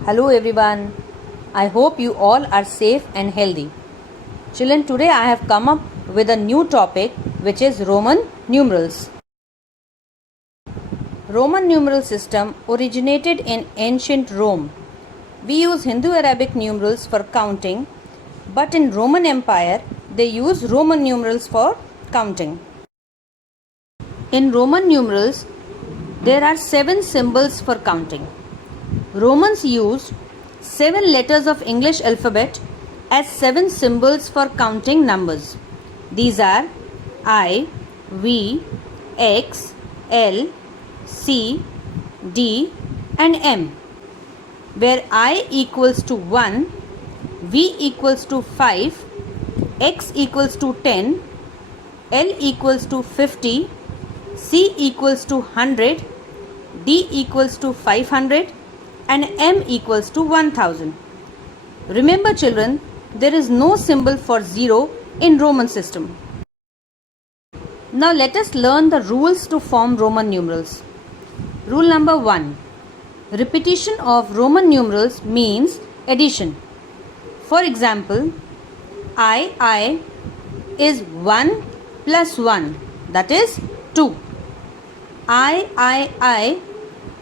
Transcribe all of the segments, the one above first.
Hello everyone. I hope you all are safe and healthy. Children, today I have come up with a new topic which is Roman numerals. Roman numeral system originated in ancient Rome. We use Hindu-Arabic numerals for counting, but in Roman Empire they use Roman numerals for counting. In Roman numerals there are 7 symbols for counting. Romans used 7 letters of English alphabet as 7 symbols for counting numbers. These are I, V, X, L, C, D and M, where I equals to 1, V equals to 5, X equals to 10, L equals to 50, C equals to 100, D equals to 500 and M equals to 1000. Remember children, there is no symbol for 0 in Roman system. Now let us learn the rules to form Roman numerals. Rule number 1. Repetition of Roman numerals means addition. For example, I is 1 plus 1, that is 2. I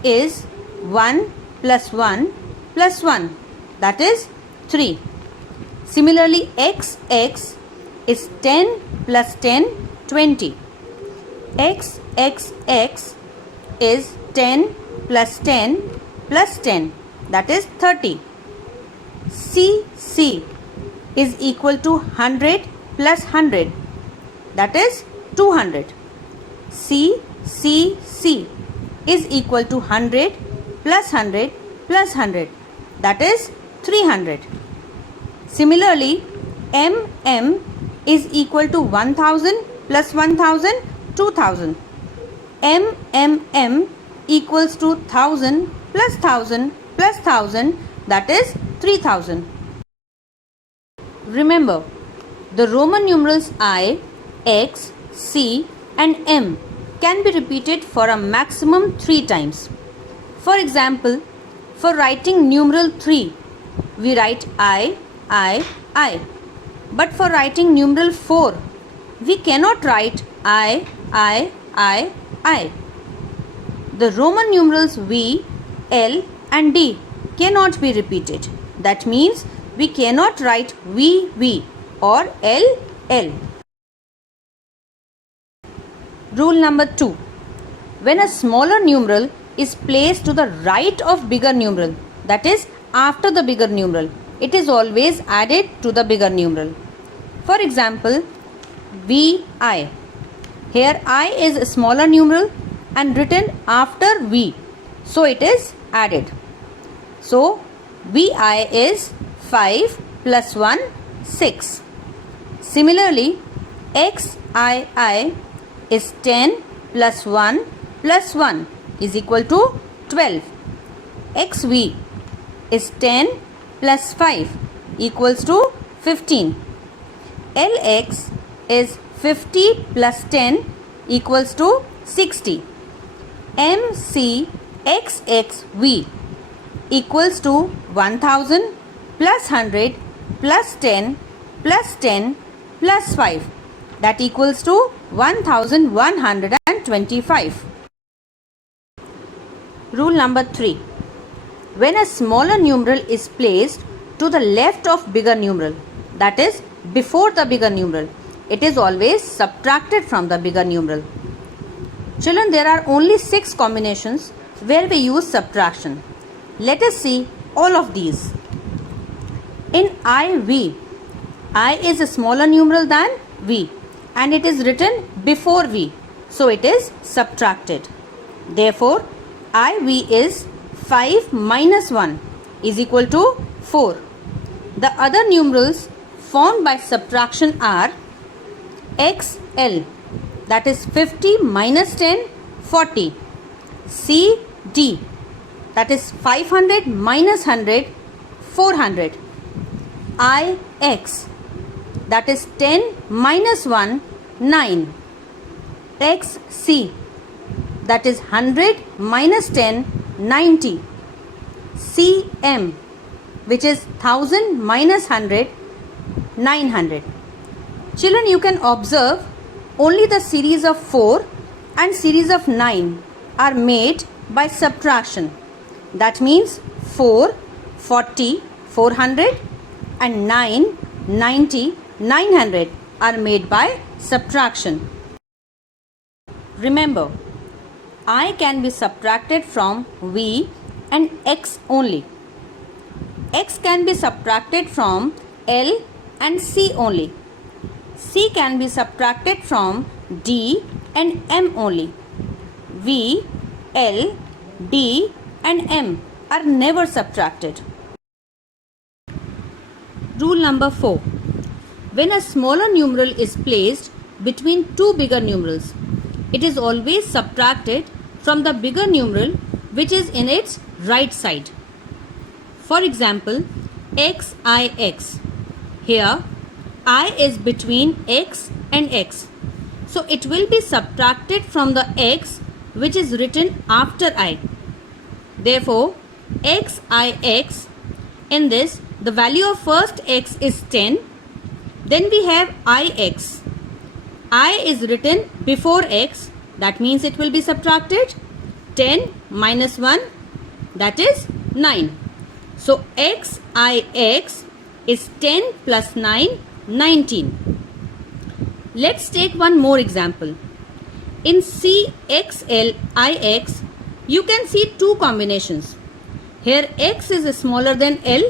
is 1 plus 1 plus 1, that is 3. Similarly, X is 10 plus 10, 20. X is 10 plus 10 plus 10, that is 30. C is equal to 100 plus 100, that is 200. C is equal to 100 plus 100 plus 100, that is 300. Similarly, M is equal to 1000 plus 1000, 2000. M equals to 1000 plus 1000 plus 1000, that is 3000. Remember, the Roman numerals I, X, C and M can be repeated for a maximum 3 times. For example, for writing numeral 3, we write I. But for writing numeral 4, we cannot write I. The Roman numerals V, L and D cannot be repeated. That means we cannot write V or L. Rule number 2. When a smaller numeral is placed to the right of bigger numeral, that is after the bigger numeral, it is always added to the bigger numeral. For example, VI. Here I is a smaller numeral and written after V, so it is added. So VI is 5 plus 1, 6. Similarly, XII is 10 plus 1 plus 1 is equal to 12. XV is 10 plus 5 equals to 15. LX is 50 plus 10 equals to 60. MCXXV equals to 1000 plus 100 plus 10 plus 10 plus 5, that equals to 1125. Rule number 3. When a smaller numeral is placed to the left of bigger numeral, that is before the bigger numeral, it is always subtracted from the bigger numeral. Children, there are only 6 combinations where we use subtraction. Let us see all of these. In IV, I is a smaller numeral than V and it is written before V, so it is subtracted. Therefore, IV is 5 minus 1 is equal to 4. The other numerals formed by subtraction are XL, that is 50 minus 10, 40. CD, that is 500 minus 100, 400. IX, that is 10 minus 1, 9. XC, that is 100 minus 10, 90. CM, which is 1000 minus 100, 900. Children, you can observe only the series of 4 and series of 9 are made by subtraction. That means 4, 40, 400 and 9, 90, 900 are made by subtraction. Remember, I can be subtracted from V and X only. X can be subtracted from L and C only. C can be subtracted from D and M only. V, L, D and M are never subtracted. Rule number 4. When a smaller numeral is placed between two bigger numerals, it is always subtracted from the bigger numeral which is in its right side. For example, XIX. Here, I is between X and X. So it will be subtracted from the X which is written after I. Therefore, XIX, in this, the value of first X is 10. Then we have IX. I is written before X. That means it will be subtracted. 10 minus 1, that is 9. So XIX is 10 plus 9, 19. Let's take one more example. In CXLIX, you can see two combinations. Here X is smaller than L.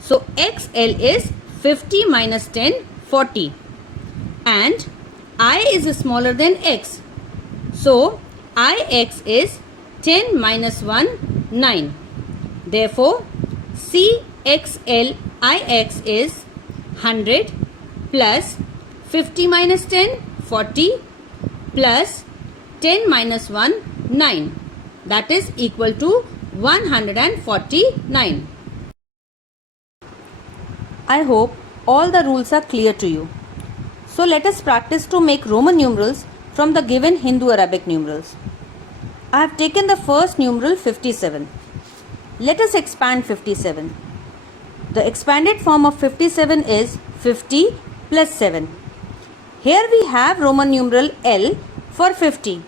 So XL is 50 minus 10, 40. And I is smaller than X. So IX is 10 minus 1, 9. Therefore, CXLIX is 100 plus 50 minus 10, 40 plus 10 minus 1, 9. That is equal to 149. I hope all the rules are clear to you. So let us practice to make Roman numerals from the given Hindu-Arabic numerals. I have taken the first numeral 57. Let us expand 57. The expanded form of 57 is 50 plus 7. Here we have Roman numeral L for 50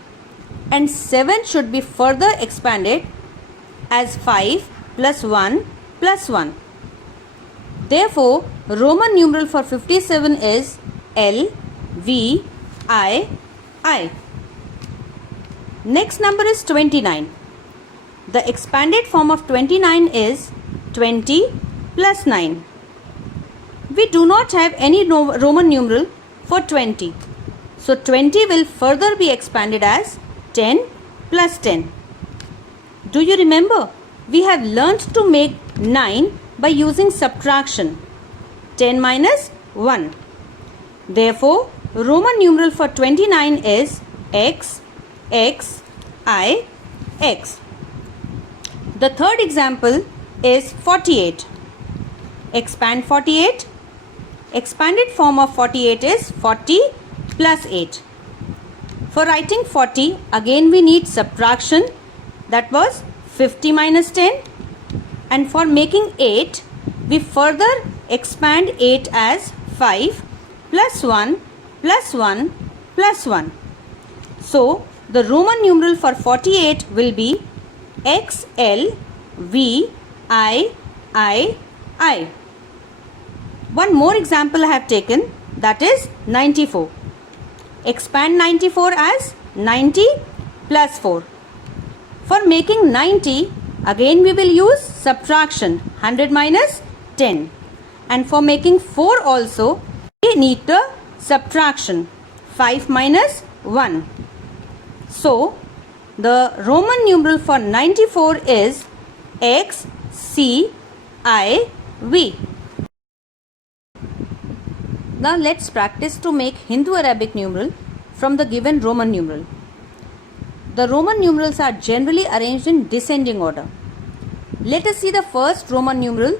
and 7 should be further expanded as 5 plus 1 plus 1. Therefore, Roman numeral for 57 is L, V, I. Next number is 29. The expanded form of 29 is 20 plus 9. We do not have any Roman numeral for 20. So 20 will further be expanded as 10 plus 10. Do you remember? We have learnt to make 9 by using subtraction. 10 minus 1. Therefore, Roman numeral for 29 is X, X, I, X. The third example is 48. Expand 48. Expanded form of 48 is 40 plus 8. For writing 40, again we need subtraction. That was 50 minus 10. And for making 8, we further expand 8 as 5 plus 1 plus 1 plus 1. So, the Roman numeral for 48 will be XL, V, I. One more example I have taken, that is 94. Expand 94 as 90 plus 4. For making 90, again we will use subtraction, 100 minus 10. And for making 4 also, we need the subtraction, 5 minus 1. So, the Roman numeral for 94 is XCIV. Now let's practice to make Hindu-Arabic numeral from the given Roman numeral. The Roman numerals are generally arranged in descending order. Let us see the first Roman numeral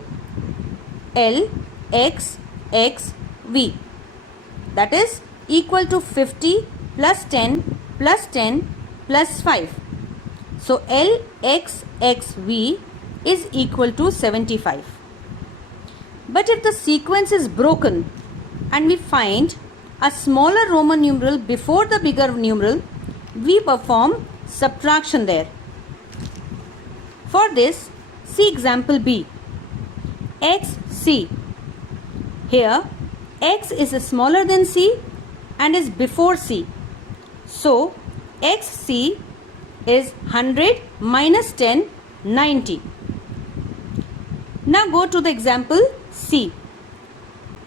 L, X, X, V. That is equal to 50 plus 10 plus 10 plus 5. So L, X, X, V is equal to 75. But if the sequence is broken and we find a smaller Roman numeral before the bigger numeral, we perform subtraction there. For this, see example B. XC. Here, X is smaller than C and is before C. So, XC is 100 minus 10, 90. Now go to the example C.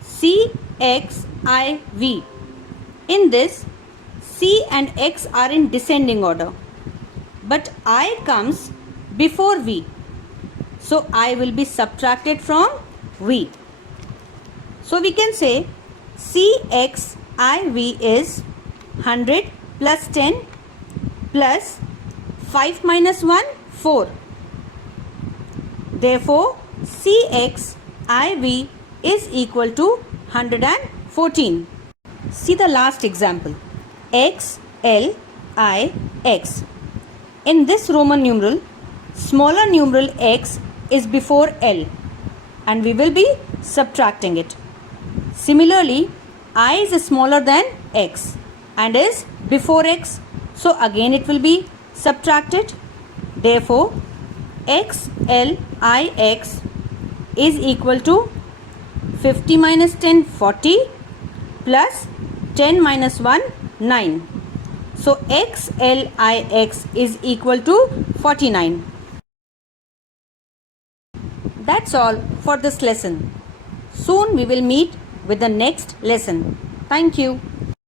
CXIV. In this, C and X are in descending order, but I comes before V. So I will be subtracted from V. So we can say CXIV is 100 plus 10 plus 5 minus 1, 4. Therefore, CXIV is equal to 114. See the last example. XLIX. In this Roman numeral, smaller numeral x is before L and we will be subtracting it. Similarly, I is smaller than x and is before x, so again it will be subtracted. Therefore, XLIX is equal to 50 minus 10, 40 plus 10 minus 1, 9. So XLIX is equal to 49. That's all for this lesson. Soon we will meet with the next lesson. Thank you.